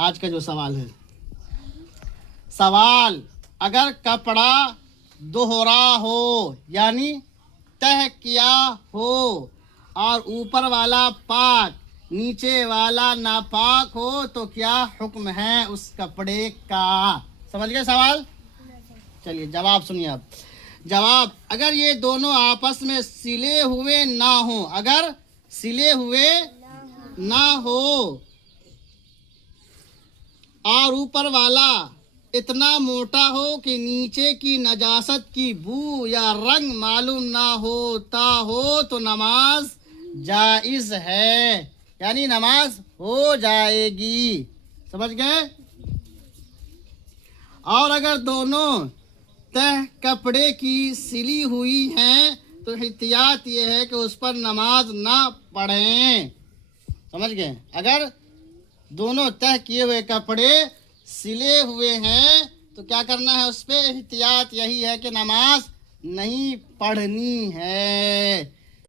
आज का जो सवाल है, सवाल, अगर कपड़ा दोहरा हो यानी तह किया हो और ऊपर वाला पाक नीचे वाला नापाक हो तो क्या हुक्म है उस कपड़े का? समझ गए सवाल? चलिए जवाब सुनिए अब। जवाब, अगर ये दोनों आपस में सिले हुए ना हो, अगर सिले हुए ना हो और ऊपर वाला इतना मोटा हो कि नीचे की नजासत की बू या रंग मालूम ना होता हो तो नमाज जायज़ है, यानी नमाज हो जाएगी। समझ गए? और अगर दोनों तह कपड़े की सिली हुई हैं तो एहतियात ये है कि उस पर नमाज ना पढ़ें। समझ गए? अगर दोनों तह किए हुए कपड़े सिले हुए हैं तो क्या करना है, उस पर एहतियात यही है कि नमाज नहीं पढ़नी है।